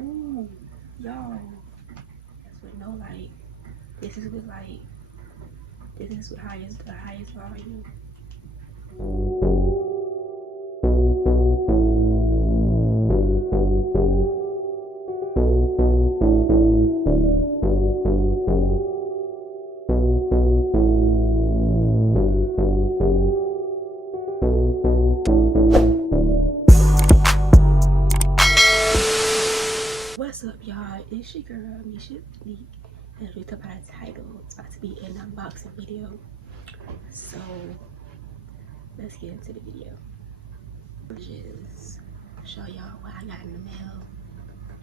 Ooh, y'all. That's with no light. This is with light. This is with the highest volume. What's up, y'all? It's your girl, Misha, Vanique. As we talk about the title, it's about to be an unboxing video. So, let's get into the video. Just show y'all what I got in the mail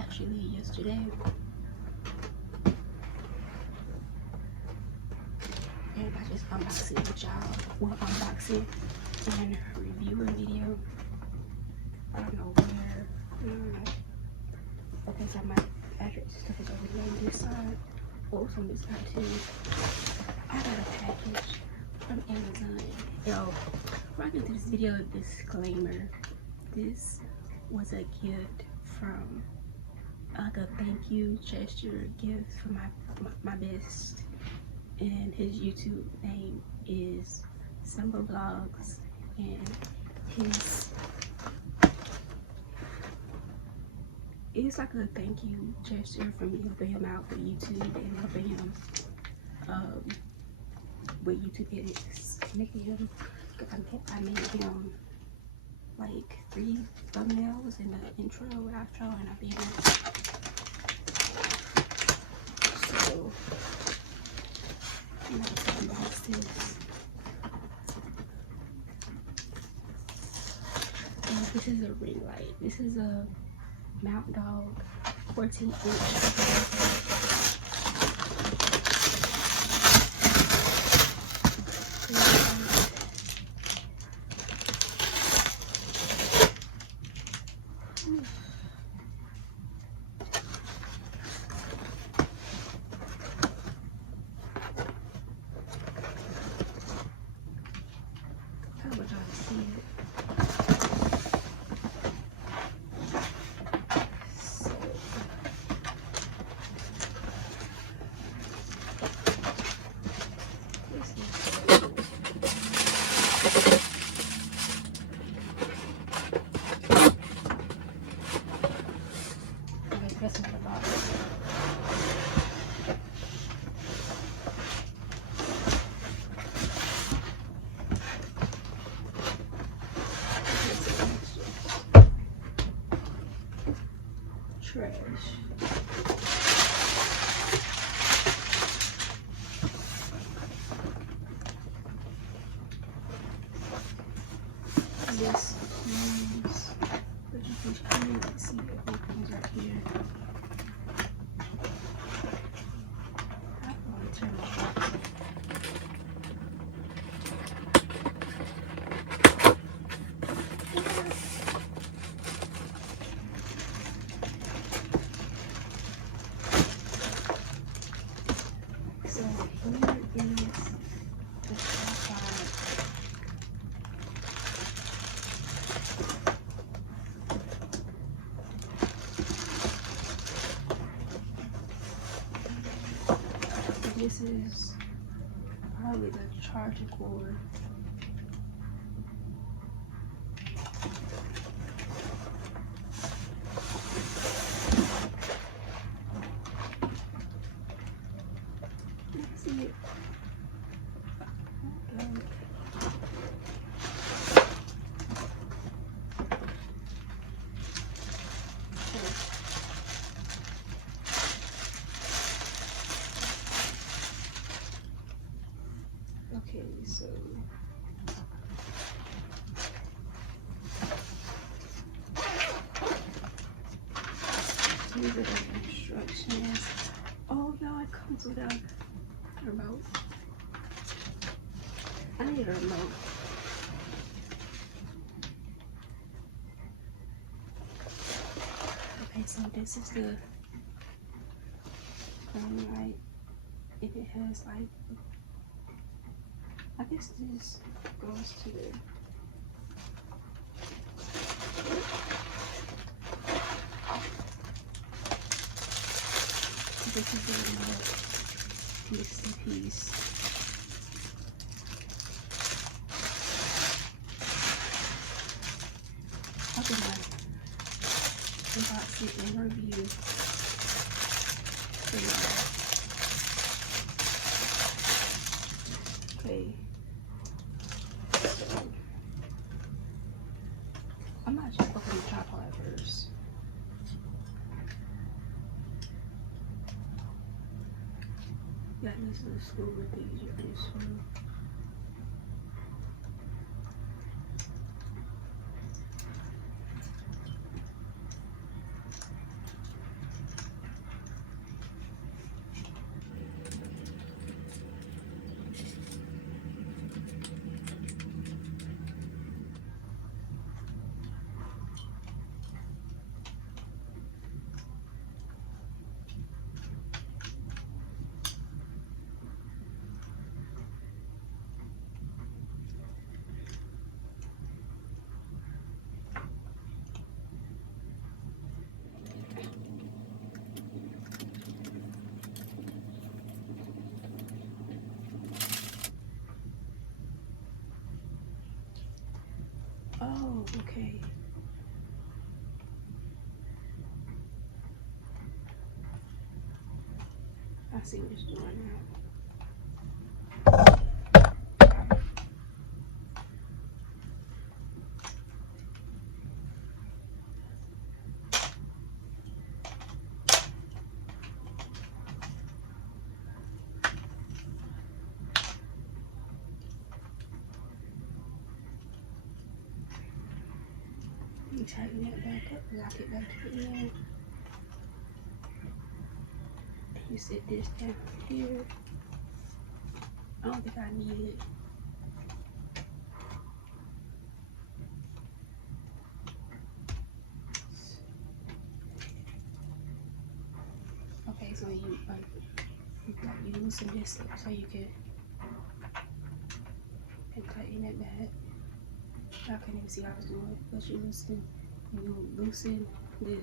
actually yesterday. And I just unboxing with y'all. Well, unboxing and reviewing video. I don't know where. Okay, so my address stuff is over here on this side. Oh, it's on this side too. I got a package from Amazon. Yo, before I get into this video, disclaimer. This was a gift from, like a thank you gesture gift from my best. And his YouTube name is Simba Vlogs. And it's like a thank you gesture for me helping him out with YouTube and helping him with YouTube edits. Making him, I made him like 3 thumbnails in the intro, outro, and at the end. So, I'm gonna unbox this. And this is a Ringlight. This is a Mountdog 14-inch. Trash. This means that you can see the openings right here. I want to turn it off. So here is the tripod. This is probably the charger cord. Let's see it. Okay, so these are the instructions. Oh, y'all, it comes with a remote. I need a remote. Okay, so this is the light. If it has like, I guess this goes to the this is the remote piece. I'll do my unboxing and review for y'all. Okay. So, I'm not just opening the tripod first. Yeah, this is a screw with these with this one. Oh, okay. I see what it's doing now. You tighten that back up, lock it back to the end. You sit this down here. I don't think I need it. Okay, so you loosen this up so you can tighten it back. I couldn't even see how I was doing it, but you loosen this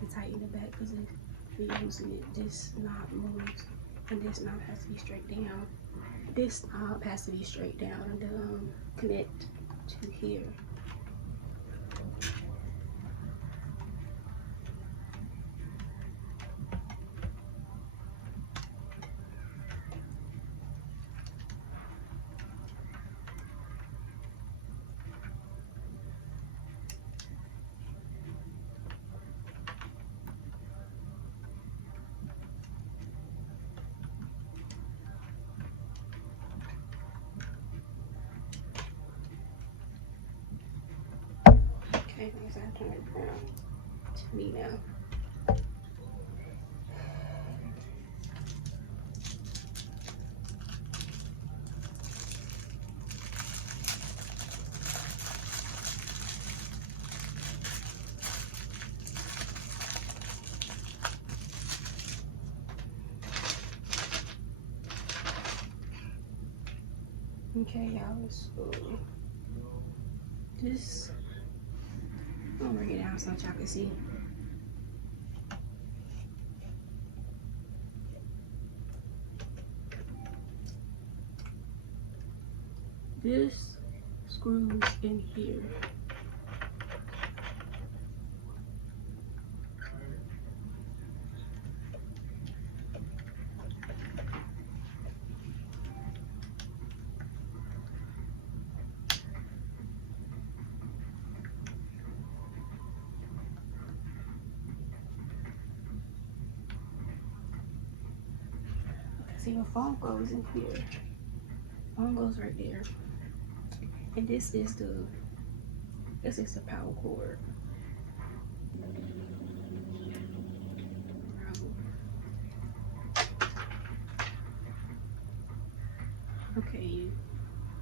and tighten it back, because if you loosen it, this knob moves and this knob has to be straight down. This knob has to be straight down and connect to here. Okay, I guess I have to turn it around to me now. Okay, y'all, so this, I'm gonna bring it down so y'all can see. This screws in here. See, your phone goes in here. Phone goes right there. And this is the power cord. Okay, you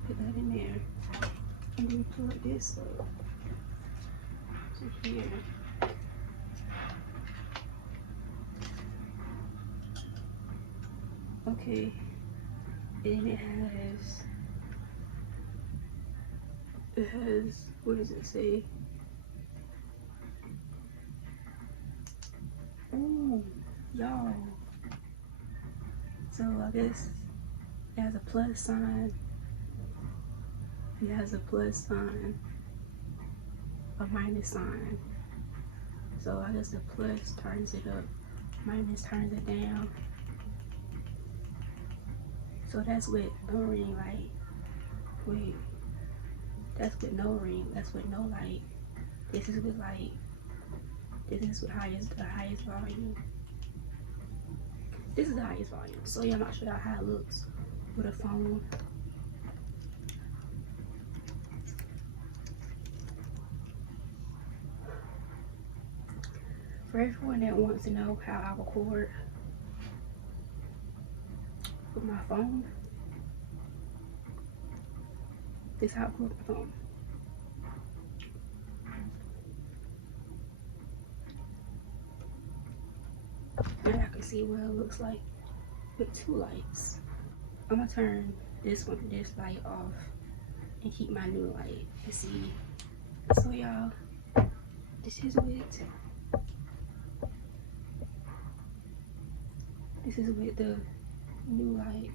put that in there. And then plug this up to here. Okay, and it has, what does it say? Oh, y'all, So I guess it has a plus sign. It has a plus sign, a minus sign. So I guess the plus turns it up, minus turns it down. So that's with no ring light. Wait, that's with no ring. That's with no light. This is with light. This is with the highest volume. This is the highest volume. So yeah, I'm not sure how it looks with a phone. For everyone that wants to know how I record with my phone, this is how I record with my phone. Now I can see what it looks like with two lights. I'm gonna turn this light off and keep my new light and see. So y'all, this is with the new light.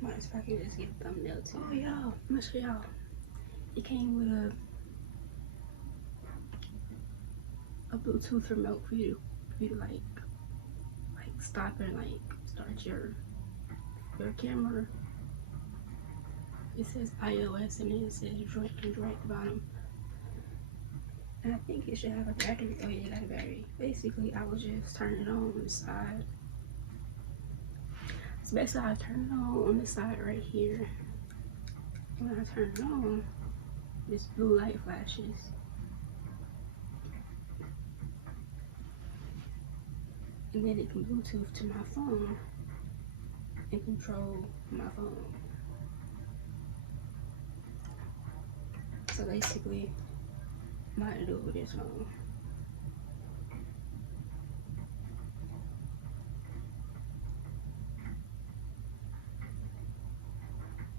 Might as well just get a thumbnail too. Oh y'all, I'm gonna show y'all. It came with a Bluetooth remote for you to like stop and like start your camera. It says iOS and then it says Android at the bottom. And I think it should have a battery. Oh yeah, it got a battery. Basically, I will just turn it on the side. So basically, I turn it on the side right here. And when I turn it on, this blue light flashes. And then it can Bluetooth to my phone and control my phone. So basically, I might do it with this phone.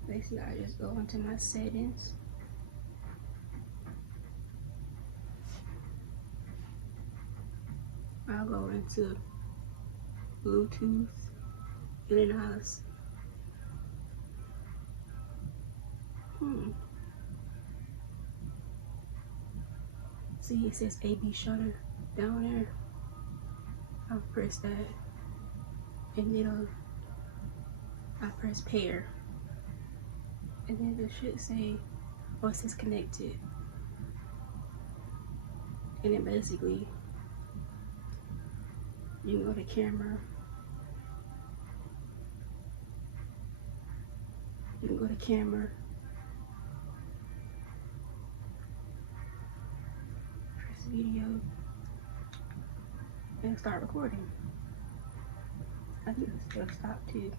Basically, I just go into my settings. I'll go into Bluetooth, and then I'll see, it says AB shutter down there. I'll press that, and I press pair, and then it should say, oh, it says connected, and then basically you can go to camera. You can go to camera. Press video. And start recording. I think it's still stop too.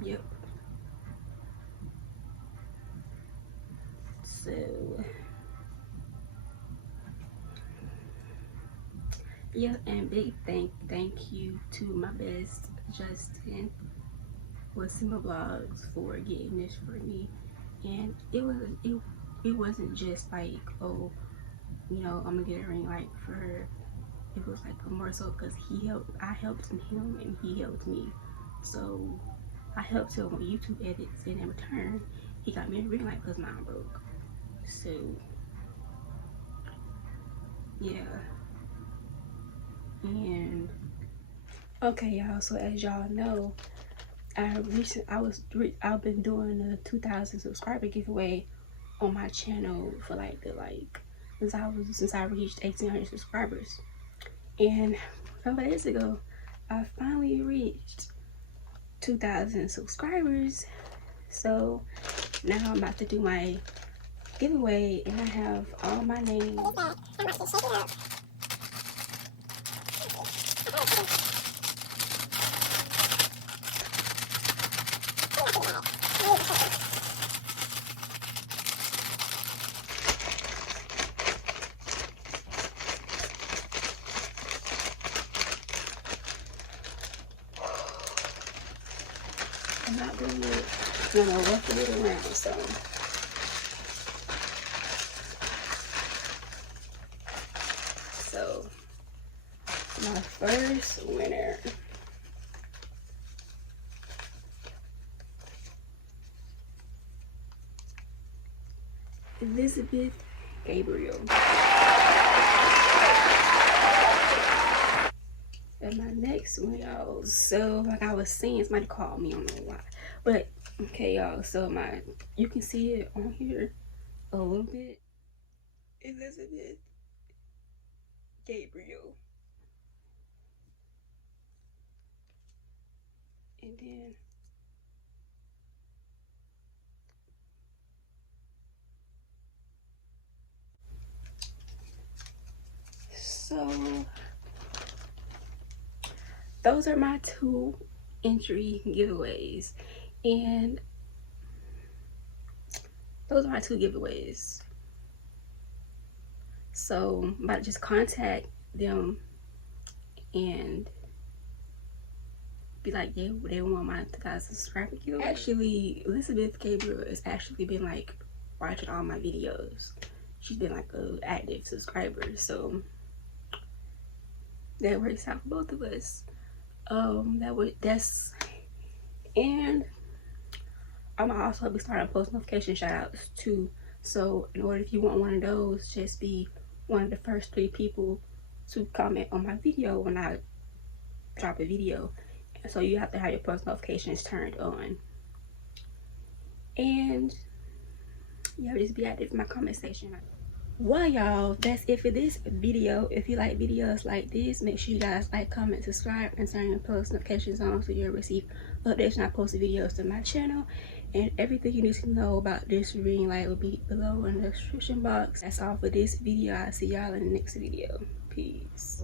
Yep. So yeah, and big thank you to my best Justin with Sima Vlogs for getting this for me. And it wasn't just like, oh, you know, I'm gonna get a ring light for her. It was like more so because I helped him and he helped me. So I helped him with YouTube edits, and in return he got me a ring light because mine broke. So yeah. And okay y'all, so as y'all know, I've been doing a 2,000 subscriber giveaway on my channel for since I reached 1,800 subscribers. And a couple days ago, I finally reached 2,000 subscribers. So now I'm about to do my giveaway, and I have all my names. I'm not doing it, I'm gonna rough it around, so My first winner. Elizabeth Gabriel. And my next one, y'all. So like I was saying, somebody called me, I don't know why. But okay, y'all, so you can see it on here a little bit. Elizabeth Gabriel. And then so those are my 2 entry giveaways, and those are my 2 giveaways. So I'm about to just contact them and be like, yeah, they want my 2,000 subscriber giveaway. Actually, Elizabeth Gabriel has actually been like watching all my videos. She's been like an active subscriber, so that works out for both of us. That's and I'm also be starting post notification shout outs too. So in order, if you want one of those, just be one of the first 3 people to comment on my video when I drop a video. So you have to have your post notifications turned on. And yeah, just be active in my comment section. Well, y'all, that's it for this video. If you like videos like this, make sure you guys like, comment, subscribe, and turn your post notifications on so you'll receive updates when I post videos to my channel. And everything you need to know about this ring light will be below in the description box. That's all for this video. I'll see y'all in the next video. Peace.